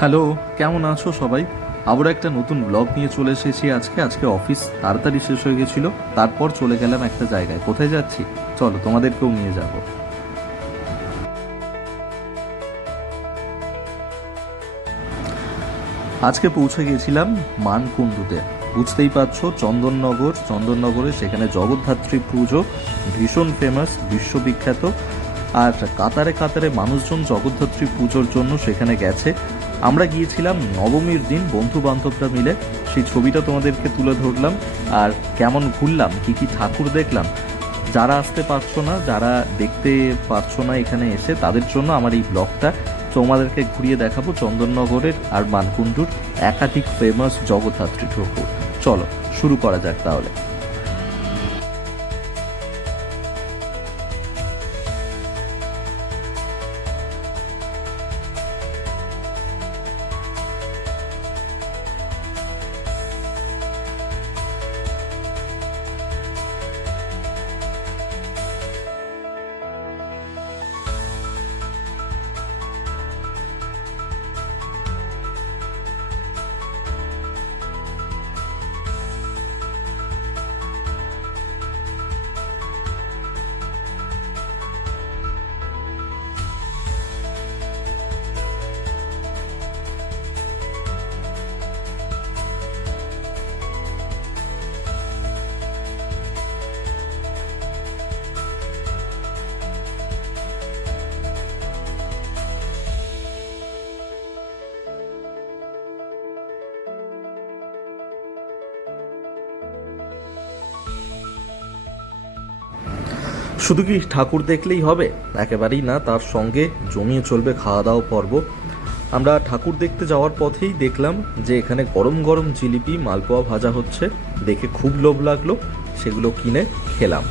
Hello, কেমন আছো সবাই? আবার একটা নতুন ব্লগ নিয়ে চলে এসেছি আজকে অফিস তাড়াতাড়ি শেষ হয়ে গেছিল। তারপর চলে গেলাম একটা জায়গায়। কোথায় যাচ্ছি? চলো তোমাদেরকেও নিয়ে যাব। আজকে পৌঁছে গেছিলাম মানকুণ্ডুতে। বুঝতেই পারছো, চন্দননগরে সেখানে জগদ্ধাত্রী পুজো ভীষণ ফেমাস, বিশ্ববিখ্যাত। আর কাতারে কাতারে মানুষজন জগদ্ধাত্রী পুজোর জন্য সেখানে গেছে। আমরা গিয়েছিলাম নবমীর দিন বন্ধু বান্ধবরা মিলে। সেই ছবিটা তোমাদেরকে তুলে ধরলাম। আর কেমন ঘুরলাম, কি কি ঠাকুর দেখলাম, যারা আসতে পারছো না, যারা দেখতে পারছো না এখানে এসে, তাদের জন্য আমার এই ব্লগটা। তোমাদেরকে ঘুরিয়ে দেখাবো চন্দননগরের আর মানকুণ্ডুর একাধিক ফেমাস জগদ্ধাত্রী ঠাকুর। চলো শুরু করা যাক তাহলে। শুধু কি ঠাকুর দেখলেই হবে? একেবারেই না, তার সঙ্গে জমিয়ে চলবে খাওয়া দাওয়া পর্ব। আমরা ঠাকুর দেখতে যাওয়ার পথেই দেখলাম যে এখানে গরম গরম জিলিপি মালপোয়া ভাজা হচ্ছে। দেখে খুব লোভ লাগলো, সেগুলো কিনে খেলাম।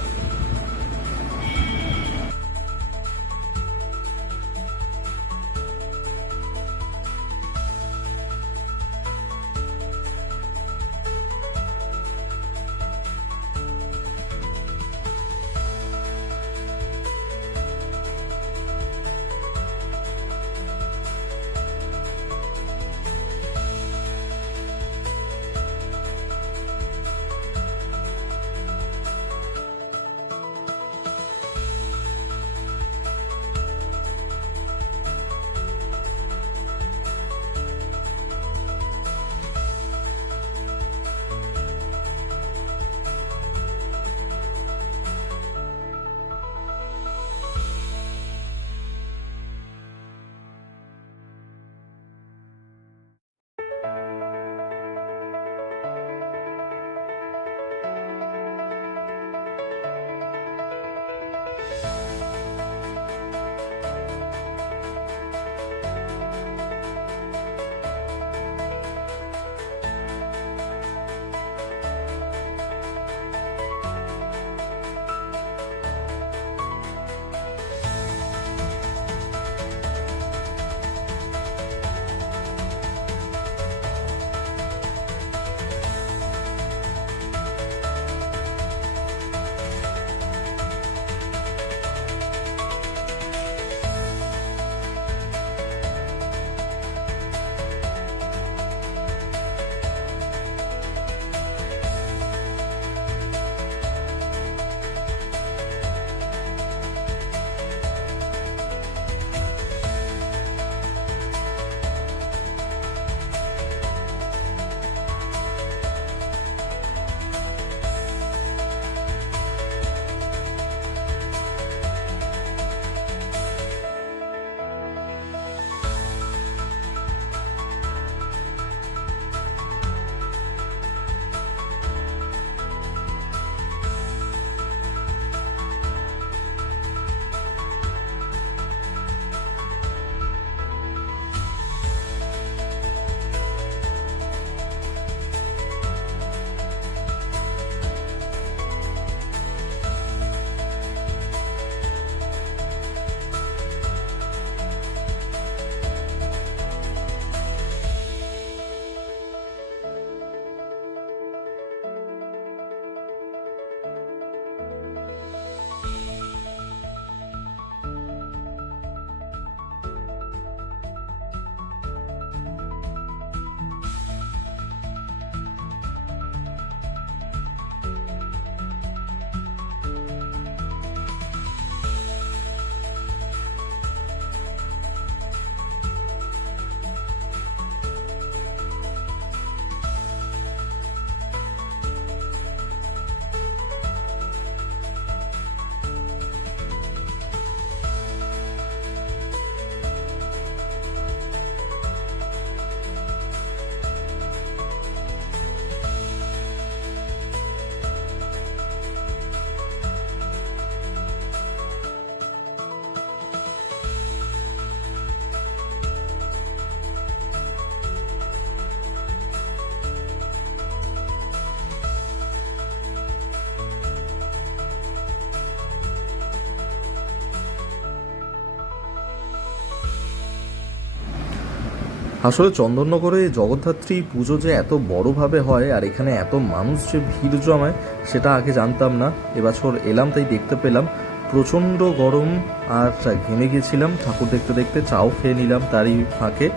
আসলে চন্দননগরে জগদ্ধাত্রী পুজো যে এত বড়ভাবে হয় আর এখানে এত মানুষ যে ভিড় জমায় সেটা আগে জানতাম না। এবছর এলাম তাই দেখতে পেলাম। প্রচণ্ড গরম আর ঘেমে গেছিলাম ঠাকুর দেখতে দেখতে, চাও খেয়ে নিলাম তারই ফাঁকে।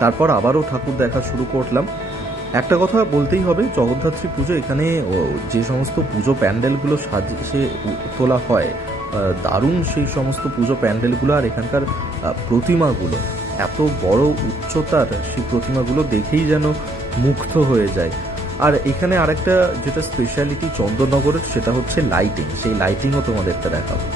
তারপর আবারও ঠাকুর দেখা শুরু করলাম। একটা কথা বলতেই হবে, জগদ্ধাত্রী পুজো এখানে যে সমস্ত পুজো প্যান্ডেলগুলো সাজিয়ে তোলা হয়, দারুণ সেই সমস্ত পুজো প্যান্ডেলগুলো। আর এখানকার প্রতিমাগুলো এত বড় উচ্চতার, সেই প্রতিমাগুলো দেখেই যেন মুগ্ধ হয়ে যায়। আর এখানে আরেকটা যেটা স্পেশালিটি চন্দননগরের, সেটা হচ্ছে লাইটিং। সেই লাইটিংও তোমাদেরকে দেখাবো।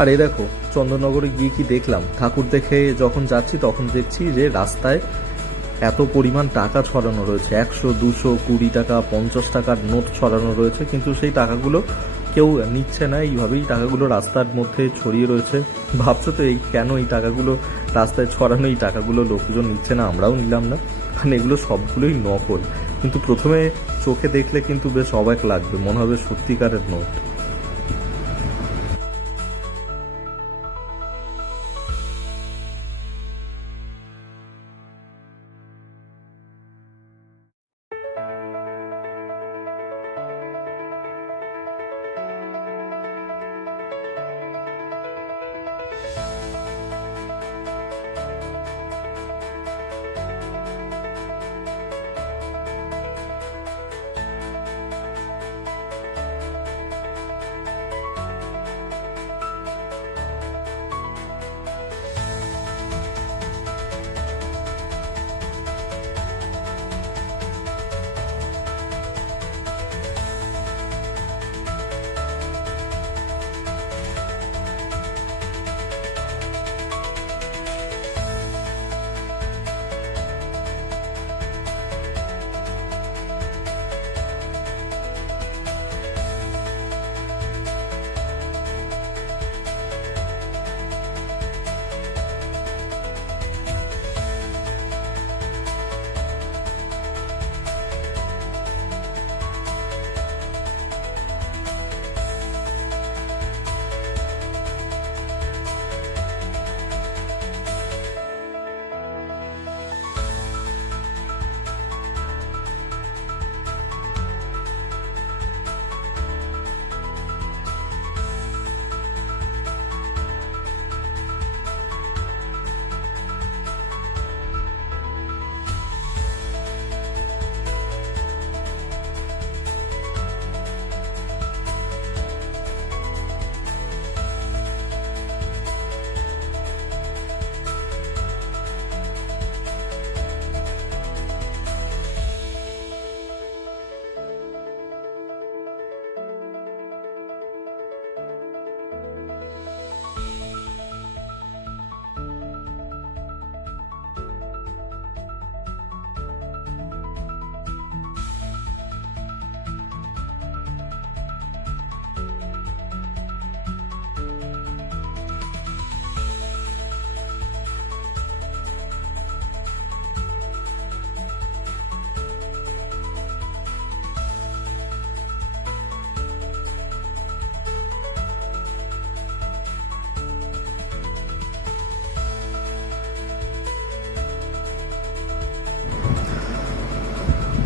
আর এই দেখো চন্দননগরে গিয়ে কি দেখলাম, ঠাকুর দেখে যখন যাচ্ছি তখন দেখছি যে রাস্তায় এত পরিমাণ টাকা ছড়ানো রয়েছে। 100, 200, 20 টাকা, 50 টাকার নোট ছড়ানো রয়েছে, কিন্তু সেই টাকাগুলো কেউ নিচ্ছে না। এইভাবেই টাকাগুলো রাস্তার মধ্যে ছড়িয়ে রয়েছে। ভাবছো তো এই কেন এই টাকাগুলো রাস্তায় ছড়ানো, এই টাকাগুলো লোকজন নিচ্ছে না, আমরাও নিলাম না, কারণ এগুলো সবগুলোই নকল। কিন্তু প্রথমে চোখে দেখলে কিন্তু বেশ অবাক লাগবে, মনে হবে সত্যিকারের নোট।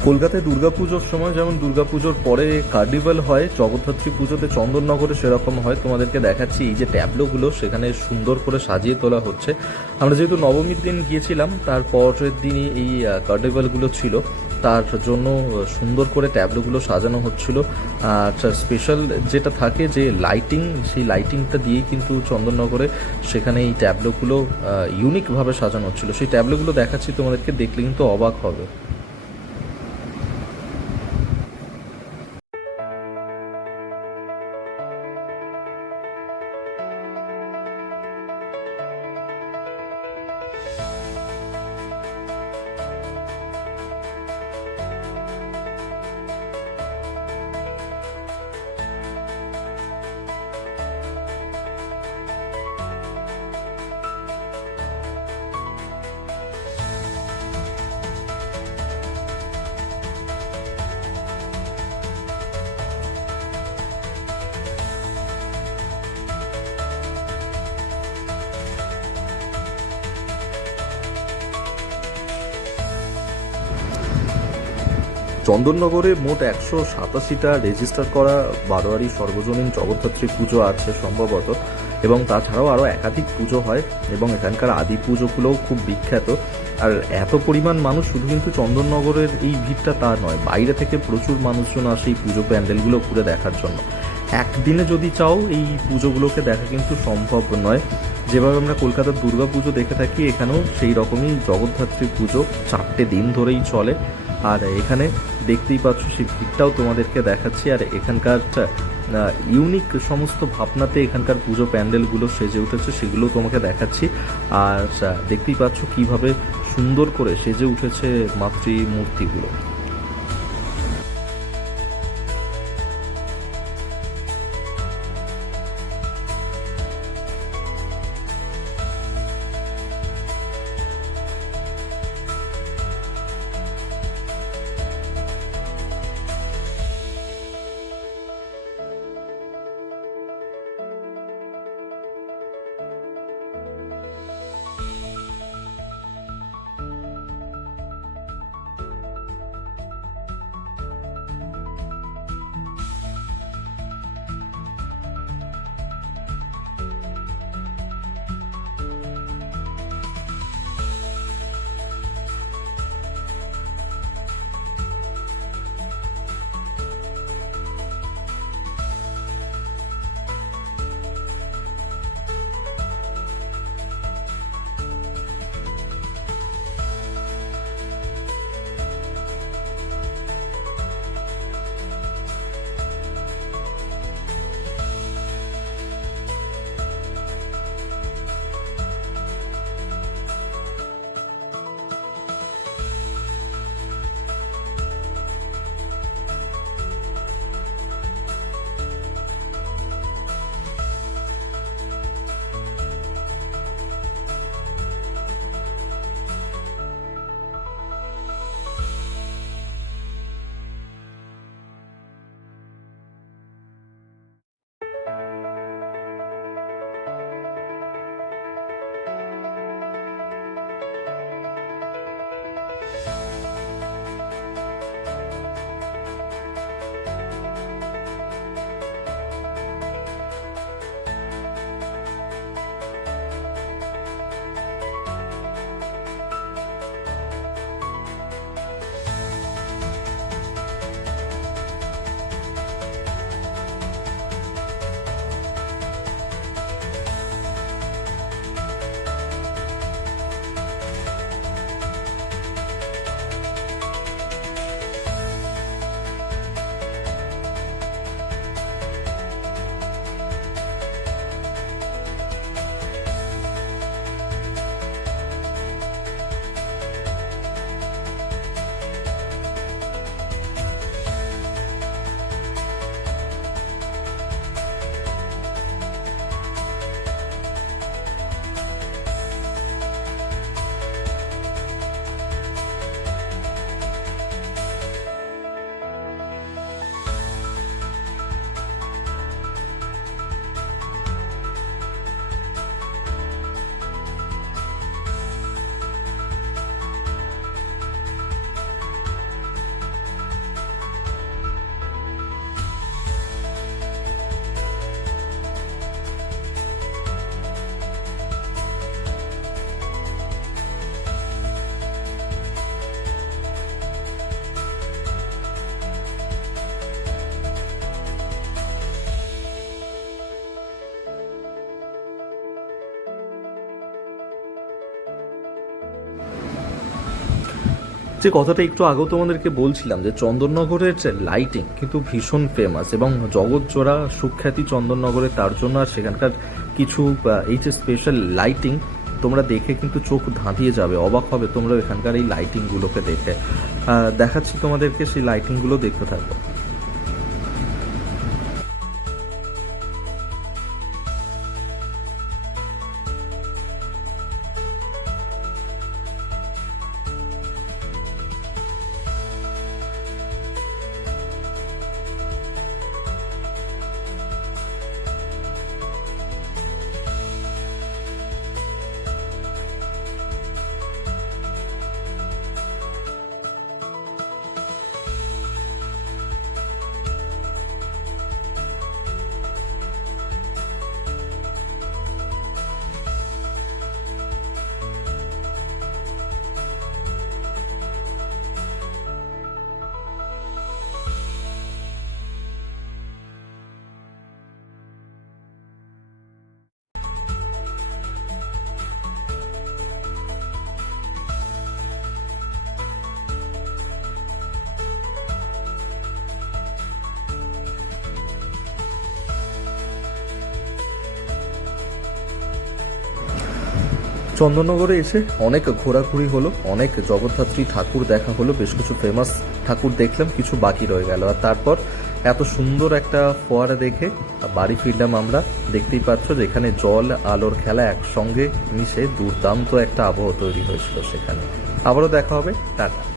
কলকাতায় দুর্গাপুজোর সময় যেমন দুর্গাপুজোর পরে কার্নিভাল হয়, জগদ্ধাত্রী পুজোতে চন্দননগরে সেরকম হয়। তোমাদেরকে দেখাচ্ছি এই যে ট্যাবলোগুলো সেখানে সুন্দর করে সাজিয়ে তোলা হচ্ছে। আমরা যেহেতু নবমীর দিন গিয়েছিলাম, তার পরের দিনই এই কার্নিভালগুলো ছিল, তার জন্য সুন্দর করে ট্যাবলোগুলো সাজানো হচ্ছিল। আর স্পেশাল যেটা থাকে যে লাইটিং, সেই লাইটিংটা দিয়েই কিন্তু চন্দননগরে সেখানে এই ট্যাবলোগুলো ইউনিকভাবে সাজানো হচ্ছিল। সেই ট্যাবলোগুলো দেখাচ্ছি তোমাদেরকে, দেখলে কিন্তু অবাক হবে। চন্দননগরে মোট 187টা রেজিস্টার করা বারোয়ারি সর্বজনীন জগদ্ধাত্রী পুজো আছে সম্ভবত, এবং তাছাড়াও আরও একাধিক পুজো হয় এবং এখানকার আদি পুজোগুলোও খুব বিখ্যাত। আর এত পরিমাণ মানুষ শুধু কিন্তু চন্দননগরের এই ভিড়টা তা নয়, বাইরে থেকে প্রচুর মানুষজন আসে এই পুজো প্যান্ডেলগুলো ঘুরে দেখার জন্য। একদিনে যদি চাও এই পুজোগুলোকে দেখা কিন্তু সম্ভব নয়। যেভাবে আমরা কলকাতার দুর্গা পুজো দেখে থাকি, এখানেও সেই রকমই জগদ্ধাত্রী পুজো 4টে দিন ধরেই চলে। আর এখানে দেখতেই পাচ্ছ সেই ভিড়টাও তোমাদেরকে দেখাচ্ছি। আর এখানকার ইউনিক সমস্ত ভাবনাতে এখানকার পুজো প্যান্ডেলগুলো সেজে উঠেছে, সেগুলো তোমাকে দেখাচ্ছি। আর দেখতেই পাচ্ছ কিভাবে সুন্দর করে সেজে উঠেছে মাতৃমূর্তিগুলো। যে কথাটা একটু আগেও তোমাদেরকে বলছিলাম যে চন্দননগরের যে লাইটিং কিন্তু ভীষণ ফেমাস এবং জগৎজোড়া সুখ্যাতি চন্দননগরে, তার জন্য আর সেখানকার কিছু এই যে স্পেশাল লাইটিং তোমরা দেখে কিন্তু চোখ ধাঁধিয়ে যাবে, অবাক হবে তোমরা এখানকার এই লাইটিংগুলোকে দেখে। দেখাচ্ছি তোমাদেরকে, সেই লাইটিংগুলো দেখতে থাকবো। চন্দননগরে এসে অনেক ঘোরাঘুরি হলো, অনেক জগদ্ধাত্রী ঠাকুর দেখা হলো, বেশ কিছু ফেমাস ঠাকুর দেখলাম, কিছু বাকি রয়ে গেল। আর তারপর এত সুন্দর একটা ফোয়ারা দেখে বাড়ি ফিরলাম আমরা। দেখতেই পাচ্ছ যেখানে জল আলোর খেলা একসঙ্গে মিশে দুর্দান্ত একটা আবহাওয়া তৈরি হয়েছিল সেখানে। আবারও দেখা হবে, টাটা।